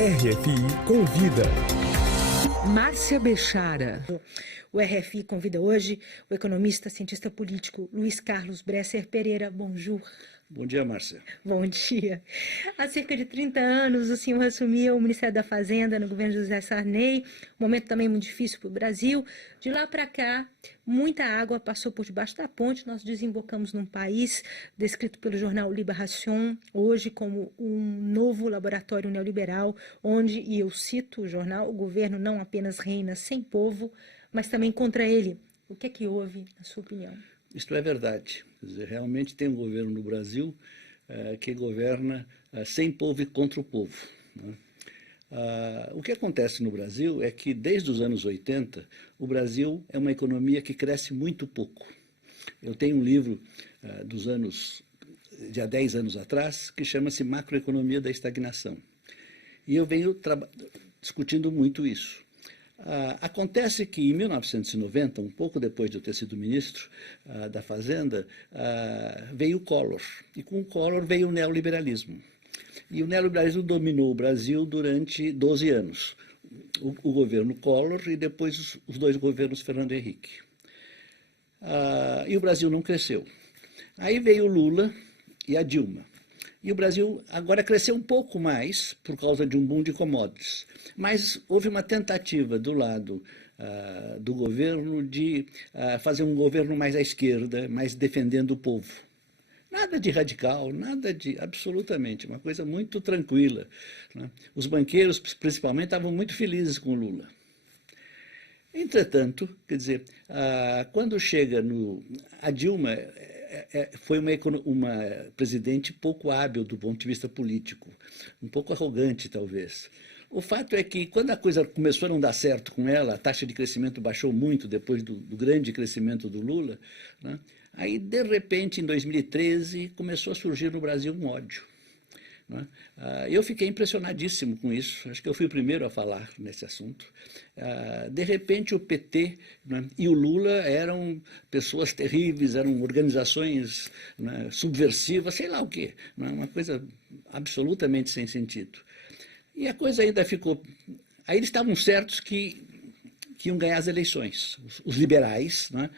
RFI Convida. Márcia Bechara. O RFI convida hoje o economista, cientista político Luiz Carlos Bresser Pereira. Bonjour. Bom dia, Márcia. Bom dia. Há cerca de 30 anos, o senhor assumiu o Ministério da Fazenda no governo José Sarney, um momento também muito difícil para o Brasil. De lá para cá, muita água passou por debaixo da ponte. Nós desembocamos num país descrito pelo jornal Libération, hoje como um novo laboratório neoliberal, onde, e eu cito o jornal, o governo não apenas reina sem povo, mas também contra ele. O que é que houve, na sua opinião? Isto é verdade. Quer dizer, realmente tem um governo no Brasil que governa sem povo e contra o povo, né? O que acontece no Brasil é que, desde os anos 80, o Brasil é uma economia que cresce muito pouco. Eu tenho um livro de há 10 anos atrás, que chama-se Macroeconomia da Estagnação. E eu venho discutindo muito isso. Acontece que, em 1990, um pouco depois de eu ter sido ministro da Fazenda, veio o Collor. E com o Collor veio o neoliberalismo. E o neoliberalismo dominou o Brasil durante 12 anos. O governo Collor e depois os dois governos Fernando Henrique. E o Brasil não cresceu. Aí veio o Lula e a Dilma. E o Brasil agora cresceu um pouco mais por causa de um boom de commodities. Mas houve uma tentativa do lado do governo de fazer um governo mais à esquerda, mais defendendo o povo. Nada de radical, nada de absolutamente, uma coisa muito tranquila, né? Os banqueiros, principalmente, estavam muito felizes com o Lula. Entretanto, quer dizer, quando chega a Dilma foi uma presidente pouco hábil do ponto de vista político, um pouco arrogante, talvez. O fato é que, quando a coisa começou a não dar certo com ela, a taxa de crescimento baixou muito depois do grande crescimento do Lula, né? Aí, de repente, em 2013, começou a surgir no Brasil um ódio, né? Eu fiquei impressionadíssimo com isso, acho que eu fui o primeiro a falar nesse assunto. De repente, o PT, né, e o Lula eram pessoas terríveis, eram organizações, né, subversivas, sei lá o quê, né, uma coisa absolutamente sem sentido. E a coisa ainda ficou... Aí eles estavam certos que iam ganhar as eleições. Os liberais, né,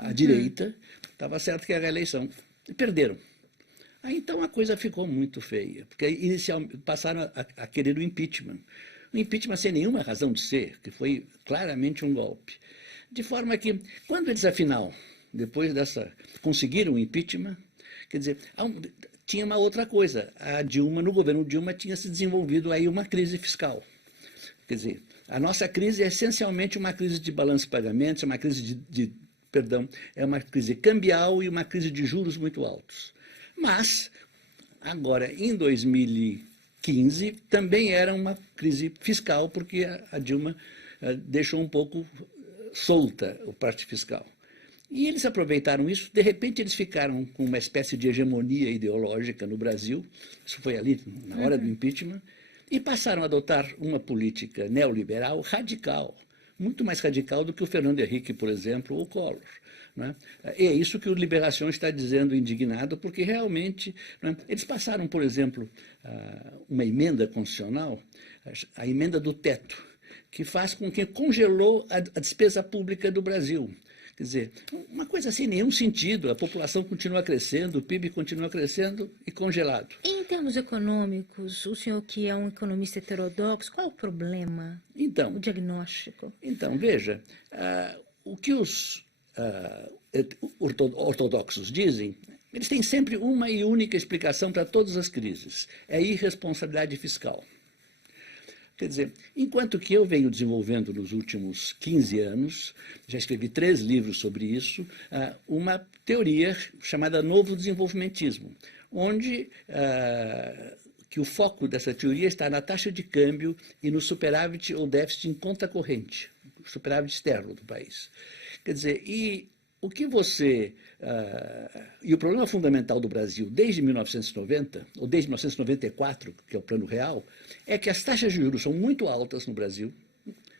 a direita, estava certo que ia ganhar a eleição. E perderam. Aí então a coisa ficou muito feia, porque inicialmente passaram a querer o impeachment. O impeachment sem nenhuma razão de ser, que foi claramente um golpe. De forma que, quando eles, afinal, depois conseguiram o impeachment, quer dizer, tinha uma outra coisa. A Dilma, no governo Dilma, tinha se desenvolvido aí uma crise fiscal. Quer dizer, a nossa crise é essencialmente uma crise de balanço de pagamentos, uma crise é uma crise cambial e uma crise de juros muito altos. Mas, agora, em 2015, também era uma crise fiscal, porque a Dilma deixou um pouco solta a parte fiscal. E eles aproveitaram isso, de repente eles ficaram com uma espécie de hegemonia ideológica no Brasil, isso foi ali na hora do impeachment, e passaram a adotar uma política neoliberal radical, muito mais radical do que o Fernando Henrique, por exemplo, ou o Collor, né? E é isso que o Liberação está dizendo, indignado, porque realmente, né, eles passaram, por exemplo, uma emenda constitucional, a emenda do teto, que faz com que congelou a despesa pública do Brasil. Quer dizer, uma coisa sem nenhum sentido, a população continua crescendo, o PIB continua crescendo e congelado. Em termos econômicos, o senhor que é um economista heterodoxo, qual é o problema, o diagnóstico? Então, veja, o que os ortodoxos dizem, eles têm sempre uma e única explicação para todas as crises, é a irresponsabilidade fiscal. Quer dizer, enquanto que eu venho desenvolvendo nos últimos 15 anos, já escrevi 3 livros sobre isso, uma teoria chamada Novo Desenvolvimentismo, onde que o foco dessa teoria está na taxa de câmbio e no superávit ou déficit em conta corrente, superávit externo do país. Quer dizer, e o problema fundamental do Brasil desde 1990, ou desde 1994, que é o Plano Real, é que as taxas de juros são muito altas no Brasil,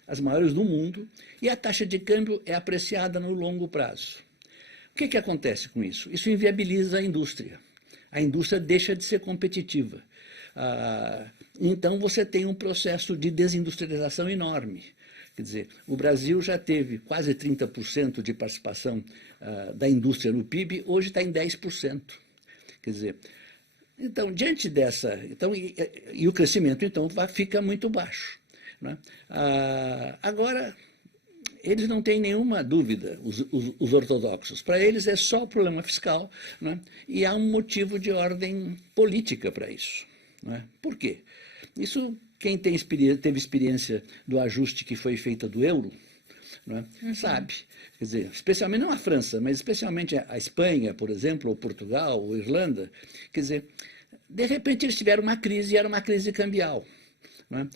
as maiores do mundo, e a taxa de câmbio é apreciada no longo prazo. O que acontece com isso? Isso inviabiliza a indústria. a indústria deixa de ser competitiva. Então você tem um processo de desindustrialização enorme. Quer dizer, o Brasil já teve quase 30% de participação da indústria no PIB, hoje está em 10%. Quer dizer, então, diante dessa... Então, e o crescimento, então, fica muito baixo. Né? Agora, eles não têm nenhuma dúvida, os ortodoxos. Para eles é só problema fiscal, né? E há um motivo de ordem política para isso. Né? Por quê? Isso, quem teve experiência do ajuste que foi feito do euro, né, sabe. Quer dizer, especialmente não a França, mas especialmente a Espanha, por exemplo, ou Portugal, ou Irlanda. Quer dizer, de repente eles tiveram uma crise, e era uma crise cambial. Né?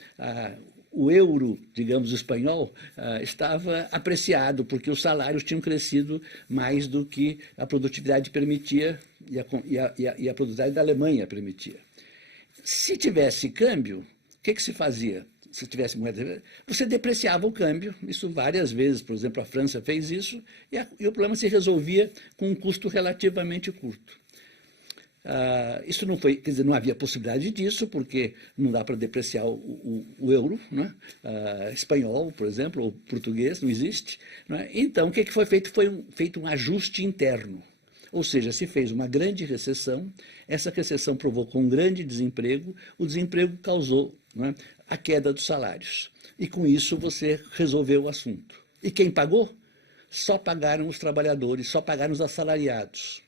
O euro, digamos, espanhol, estava apreciado, porque os salários tinham crescido mais do que a produtividade permitia e a produtividade da Alemanha permitia. Se tivesse câmbio, o que se fazia? Se tivesse moeda, você depreciava o câmbio, isso várias vezes, por exemplo, a França fez isso, e o problema se resolvia com um custo relativamente curto. Isso não foi, quer dizer, não havia possibilidade disso, porque não dá para depreciar o euro, né? Espanhol, por exemplo, ou português, não existe. Né? Então, o que foi feito? Foi feito um ajuste interno. Ou seja, se fez uma grande recessão, essa recessão provocou um grande desemprego, o desemprego causou, né, a queda dos salários. E com isso você resolveu o assunto. E quem pagou? Só pagaram os trabalhadores, só pagaram os assalariados.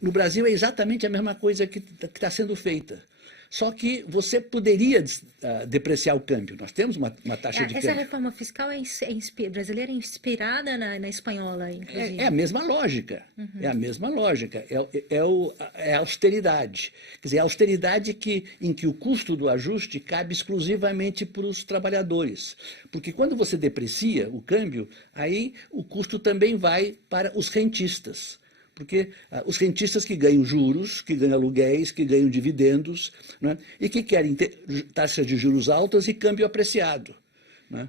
No Brasil é exatamente a mesma coisa que está sendo feita. Só que você poderia depreciar o câmbio. Nós temos uma taxa de câmbio. Essa reforma fiscal brasileira é inspirada na espanhola, inclusive. É a mesma lógica. É a mesma lógica. É a austeridade. Quer dizer, a austeridade em que o custo do ajuste cabe exclusivamente para os trabalhadores. Porque quando você deprecia o câmbio, aí o custo também vai para os rentistas. Porque os rentistas que ganham juros, que ganham aluguéis, que ganham dividendos, né, e que querem ter taxas de juros altas e câmbio apreciado. Né?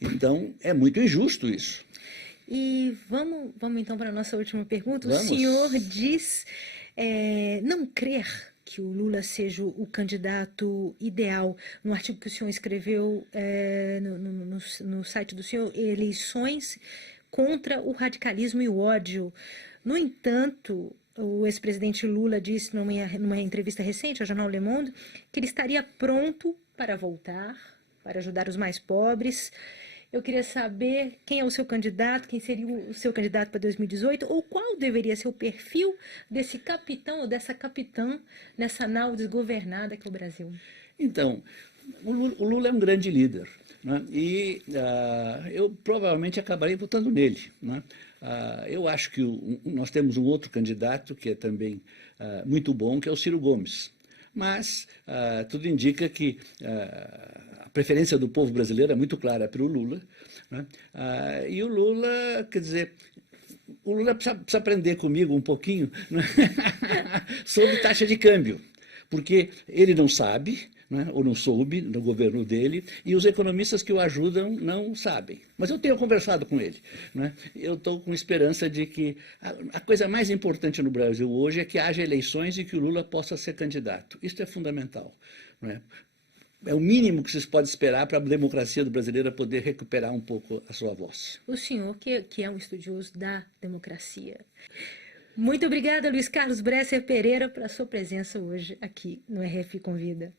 Então, é muito injusto isso. E vamos então para a nossa última pergunta. Vamos. O senhor diz não crer que o Lula seja o candidato ideal. No artigo que o senhor escreveu no site do senhor, Eleições contra o Radicalismo e o Ódio. No entanto, o ex-presidente Lula disse numa entrevista recente ao jornal Le Monde que ele estaria pronto para voltar, para ajudar os mais pobres. Eu queria saber quem é o seu candidato, quem seria o seu candidato para 2018, ou qual deveria ser o perfil desse capitão ou dessa capitã nessa nau desgovernada que é o Brasil. Então, o Lula é um grande líder, né? E eu provavelmente acabarei votando nele, né? Eu acho que nós temos um outro candidato que é também muito bom, que é o Ciro Gomes. Mas tudo indica que a preferência do povo brasileiro é muito clara para o Lula. Né? E o Lula, quer dizer, o Lula precisa aprender comigo um pouquinho, né? Sobre taxa de câmbio, porque ele não sabe, né, ou não soube no governo dele, e os economistas que o ajudam não sabem. Mas eu tenho conversado com ele. Né? Eu estou com esperança de que a coisa mais importante no Brasil hoje é que haja eleições e que o Lula possa ser candidato. Isso é fundamental. Né? É o mínimo que se pode esperar para a democracia brasileira poder recuperar um pouco a sua voz. O senhor, que é um estudioso da democracia. Muito obrigada, Luiz Carlos Bresser Pereira, pela sua presença hoje aqui no RF Convida.